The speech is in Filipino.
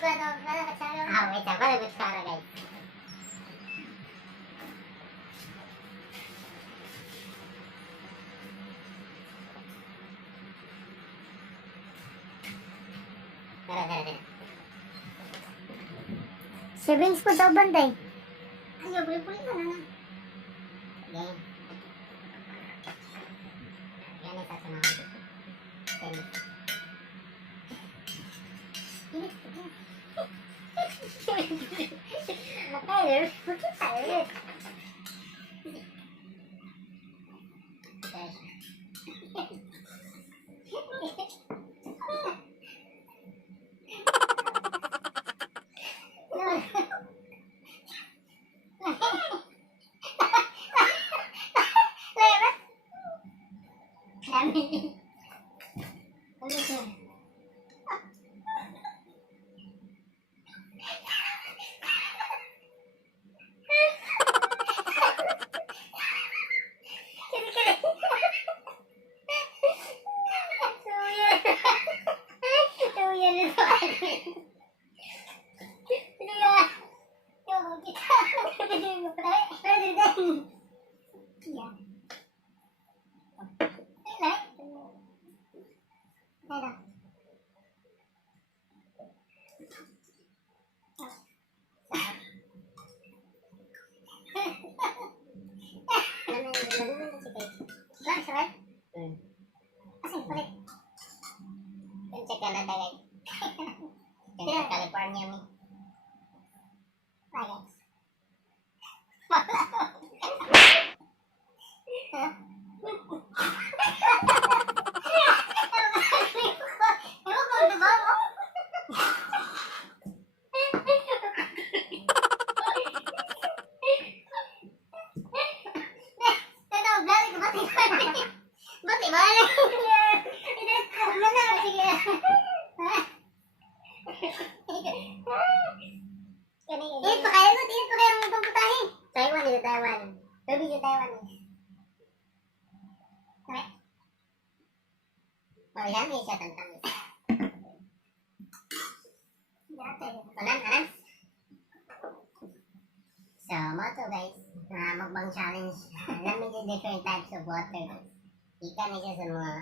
wait lang. Wala kutsara, guys. Tara. Savings po daw bantay. Ayaw, buli-buli na na. Game. Yan isa sa mga tennis. Tyler, bakit Tyler? California mi. Taiwan. Baby sa Taiwan. Okay. Yan ni siya tantang. Anan. So, moto guys, mukbang challenge. Alam mo yung different types of water. Ika na siya sa mga